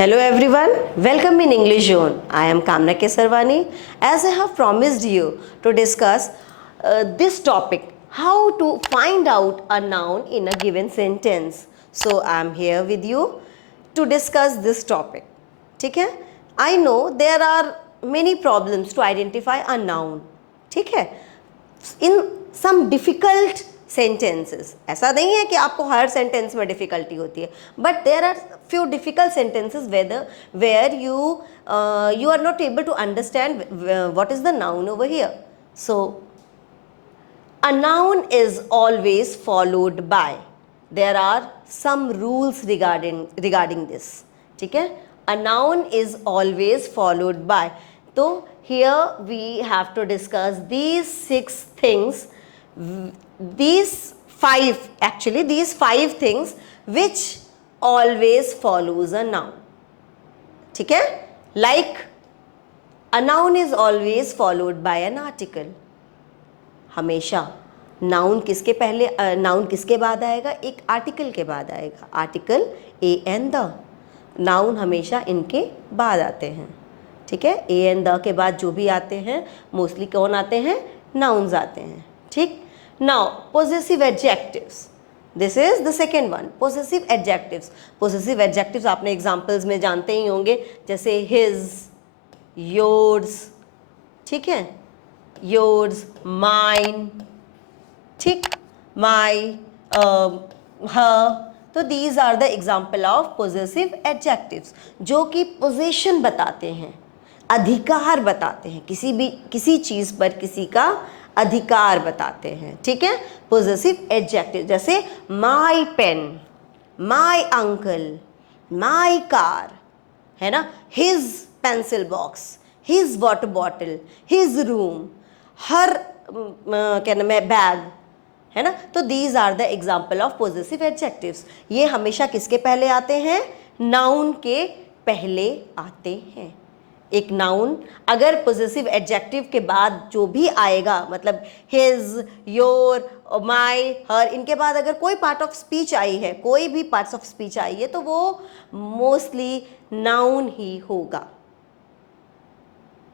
Hello everyone, welcome in English Zone. I am Kamna Kesarwani. As I have promised you to discuss this topic, how to find out a noun in a given sentence. So I am here with you to discuss this topic. ठीक है? I know there are many problems to identify a noun. ठीक है? In some difficult sentences, ऐसा नहीं है कि आपको हर sentence में डिफिकल्टी होती है, but there are few difficult sentences where you are not able to understand what is the noun over here. So a noun is always followed by, there are some rules regarding this. ठीक है, a noun is always followed by. तो here we have to discuss these 6 things, these five things which always follows a noun. ठीक है, like a noun is always followed by an article. हमेशा noun किसके पहले, noun किसके बाद आएगा? एक आर्टिकल के बाद आएगा. Article A and the. Noun हमेशा इनके बाद आते हैं. ठीक है, ए एंड द के बाद जो भी आते हैं मोस्टली कौन आते हैं? नाउन्स आते हैं. ठीक. Now possessive adjectives, this is the second one. Possessive adjectives. Possessive adjectives आपने examples में जानते ही होंगे, जैसे his, yours. ठीक है, yours, mine. ठीक, my, her. तो these are the example of possessive adjectives जो कि possession बताते हैं, अधिकार बताते हैं, किसी चीज़ पर किसी का अधिकार बताते हैं. ठीक है, पोजेसिव एडजेक्टिव जैसे my pen, my uncle, my car, है ना, his pencil box, his water bottle, his room, her क्या नाम है, बैग, है ना. तो these are the example of possessive adjectives. ये हमेशा किसके पहले आते हैं? नाउन के पहले आते हैं. एक नाउन अगर पोजेसिव एडजेक्टिव के बाद जो भी आएगा, मतलब हिज, योर, माई, हर, इनके बाद अगर कोई पार्ट ऑफ स्पीच आई है, कोई भी पार्ट्स ऑफ स्पीच आई है, तो वो मोस्टली नाउन ही होगा.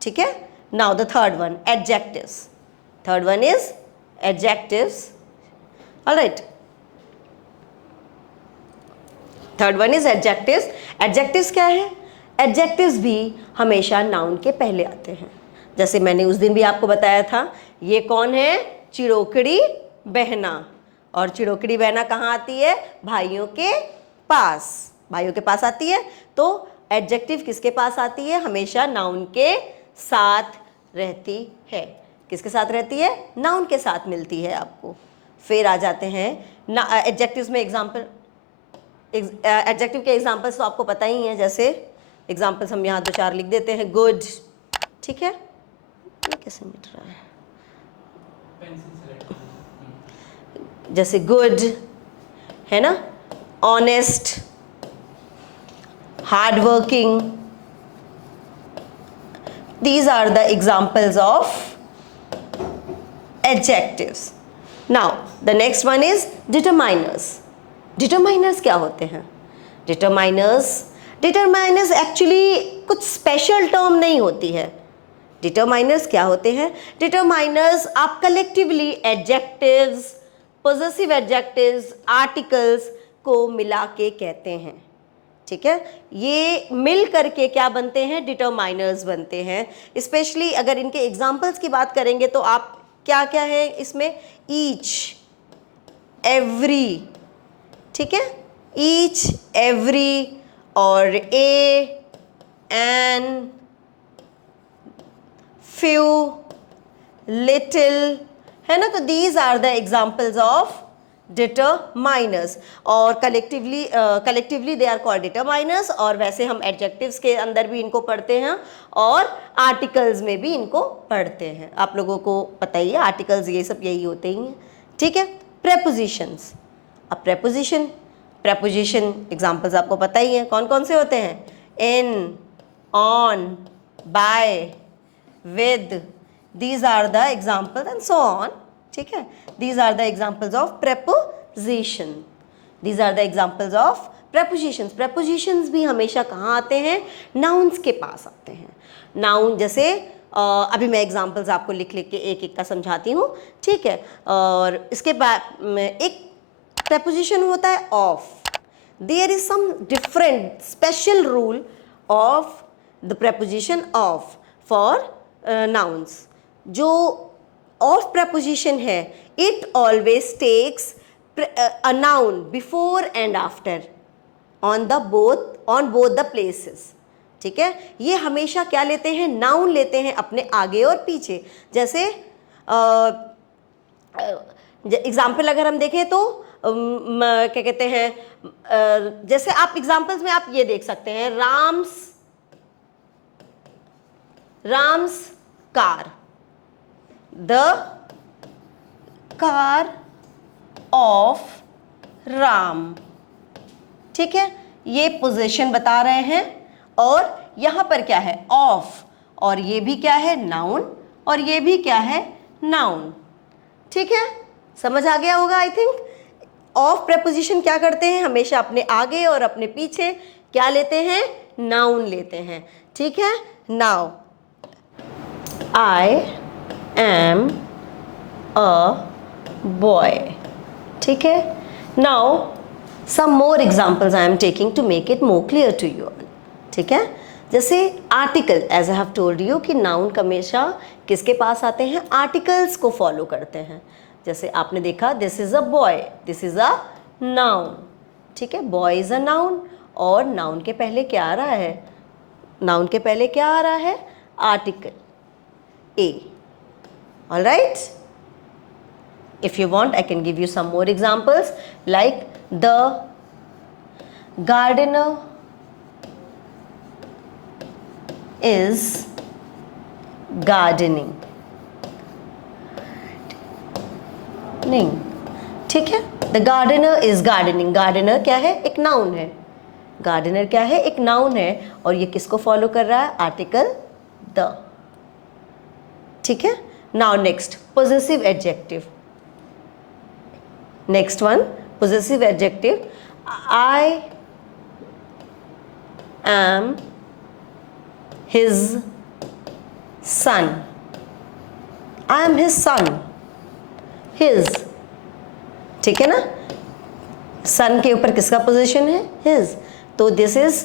ठीक है. Now the third one, adjectives. Third one is adjectives. Alright, third one is adjectives. Adjectives क्या है? एडजेक्टिव्स भी हमेशा नाउन के पहले आते हैं. जैसे मैंने उस दिन भी आपको बताया था, ये कौन है? चिड़ोकड़ी बहना. और चिड़ोकड़ी बहना कहाँ आती है? भाइयों के पास. भाइयों के पास आती है. तो एडजेक्टिव किसके पास आती है? हमेशा नाउन के साथ रहती है. किसके साथ रहती है? नाउन के साथ मिलती है आपको. फिर आ जाते हैं एडजेक्टिव्स में एग्जाम्पल. एडजेक्टिव के एग्जाम्पल्स तो आपको पता ही है. जैसे एग्जाम्पल्स हम यहाँ 2-4 लिख देते हैं. गुड. ठीक है, ये कैसे मिट रहा है? जैसे गुड, है ना, honest, hard working. These are the examples of adjectives. Now the next one is determiners. Determiners क्या होते हैं? डिटरमाइनर्स एक्चुअली कुछ स्पेशल टर्म नहीं होती है. डिटरमाइनर्स क्या होते हैं? डिटरमाइनर्स आप collectively adjectives, possessive adjectives, articles को मिला के कहते हैं. ठीक है, ये मिल करके क्या बनते हैं? डिटरमाइनर्स बनते हैं. स्पेशली अगर इनके एग्जाम्पल्स की बात करेंगे तो आप क्या क्या है इसमें? Each, every. ठीक है, ईच, एवरी और ए, एन, फ्यू, लिटिल, है ना. तो these are the examples of determiners. और collectively they are called determiners. और वैसे हम एडजेक्टिव्स के अंदर भी इनको पढ़ते हैं और आर्टिकल्स में भी इनको पढ़ते हैं. आप लोगों को पता ही है, आर्टिकल्स ये सब यही होते ही हैं. ठीक है. प्रेपोजिशंस. अब प्रेपोजिशन एग्जाम्पल्स आपको पता ही है, कौन कौन से होते हैं? In, on, by, with. These are the examples and so on. ठीक है, these are the examples of preposition. These are the examples of prepositions, prepositions भी हमेशा कहाँ आते हैं? नाउन्स के पास आते हैं। नाउन जैसे अभी मैं एग्जांपल्स आपको लिख लिख के एक एक का समझाती हूँ, ठीक है। और इसके बाद एक प्रेपोजिशन होता है of. There is some different special rule of the preposition of for nouns. जो ऑफ प्रेपोजिशन है, it always takes a noun before and after on both the places, ठीक है। ये हमेशा क्या लेते हैं? नाउन लेते हैं अपने आगे और पीछे। जैसे एग्जाम्पल अगर हम देखें तो क्या कहते हैं, जैसे आप एग्जाम्पल्स में आप ये देख सकते हैं, Ram's car, the car of Ram, ठीक है। ये पोजीशन बता रहे हैं और यहां पर क्या है? ऑफ, और ये भी क्या है? नाउन, और ये भी क्या है? नाउन, ठीक है। समझ आ गया होगा आई थिंक। ऑफ प्रेपोजिशन क्या करते हैं? हमेशा अपने आगे और अपने पीछे क्या लेते हैं? नाउन लेते हैं, ठीक है। Now I am a boy, ठीक है। Now some more examples I am taking to make it more clear to you all, ठीक है। जैसे article, as I have told you कि नाउन हमेशा किसके पास आते हैं? आर्टिकल्स को फॉलो करते हैं। जैसे आपने देखा, this is a boy, this is a noun, ठीक है। बॉय इज अ नाउन, और नाउन के पहले क्या आ रहा है? नाउन के पहले क्या आ रहा है? Article a. All right, if you want I can give you some more examples like the gardener is gardening, ठीक है। the gardener is gardening, gardener क्या है? एक नाउन है। gardener क्या है? एक नाउन है, और ये किसको फॉलो कर रहा है? आर्टिकल the, ठीक है। now next possessive adjective, next one possessive adjective, I am his son, I am his son, his, ठीक है ना। son के ऊपर किसका पोजीशन है? his, तो this is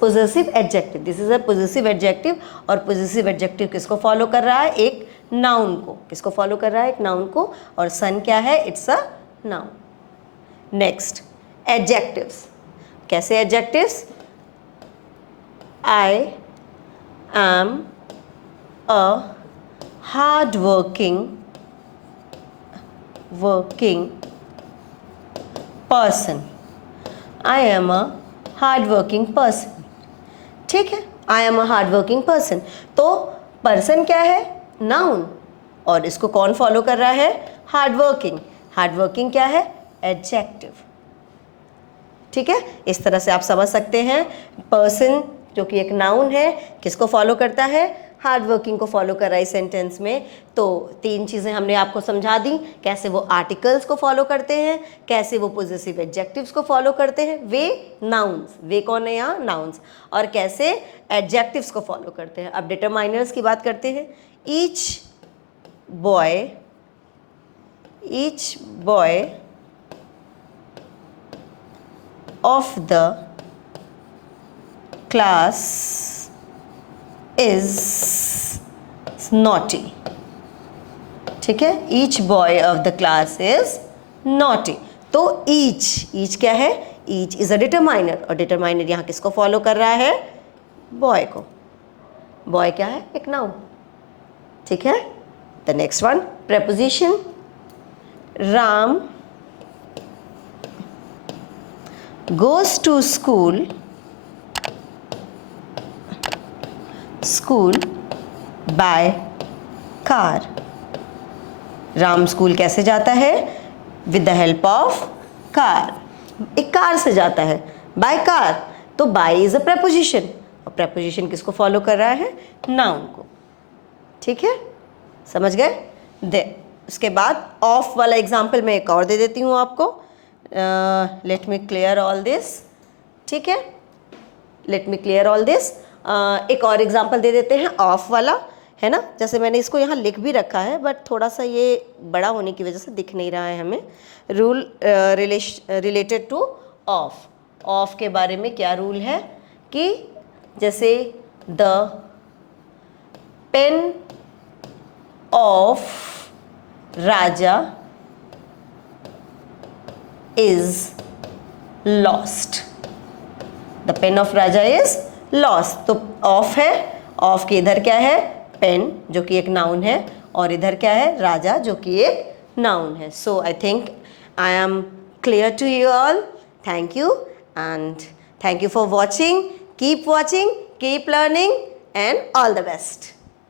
possessive adjective, this is a possessive adjective। और possessive adjective किसको फॉलो कर रहा है? एक नाउन को। किसको फॉलो कर रहा है? एक नाउन को। और सन क्या है? It's a noun. Next adjectives. कैसे adjectives? I am a hard working person, I am a hard working person, ठीक है। I am a hard working person, तो पर्सन क्या है? नाउन, और इसको कौन फॉलो कर रहा है? Hard working. हार्ड वर्किंग क्या है? एडजेक्टिव, ठीक है। इस तरह से आप समझ सकते हैं, पर्सन जो कि एक नाउन है किसको फॉलो करता है? हार्ड वर्किंग को फॉलो कर रहा है सेंटेंस में। तो तीन चीज़ें हमने आपको समझा दी, कैसे वो आर्टिकल्स को फॉलो करते हैं, कैसे वो पोजेसिव एडजेक्टिव्स को फॉलो करते हैं, वे नाउन्स, वे कौन है यहाँ? नाउन्स, और कैसे एडजेक्टिव्स को फॉलो करते हैं। अब डिटरमाइनर्स की बात करते हैं। Each boy of the class is naughty, ठीक है। Each boy of the class is naughty, तो ईच क्या है? ईच इज अ डिटरमाइनर, और डिटरमाइनर यहाँ किसको फॉलो कर रहा है? बॉय को। बॉय क्या है? एक नाउन, ठीक है। The next one preposition, Ram goes to school by car। Ram school कैसे जाता है? With the help of car, एक कार से जाता है, बाय कार। तो बाय इज अ प्रेपोजिशन, और प्रेपोजिशन किसको फॉलो कर रहा है? नाउन को, ठीक है। समझ गए? दे उसके बाद ऑफ वाला एग्जाम्पल मैं एक और दे देती हूँ आपको। Let me clear all this, ठीक है, let me clear all this. एक और एग्जाम्पल दे देते हैं ऑफ वाला, है ना, जैसे मैंने इसको यहाँ लिख भी रखा है बट थोड़ा सा ये बड़ा होने की वजह से दिख नहीं रहा है हमें। Rule related two of, of के बारे में क्या रूल है कि जैसे the pain of Raja is lost, the pain of Raja is lost. तो ऑफ है, ऑफ के इधर क्या है, पेन जो कि एक नाउन है, और इधर क्या है, राजा जो कि एक नाउन है। So I think I am clear to you all. Thank you and thank you for watching. Keep watching, keep learning and all the best.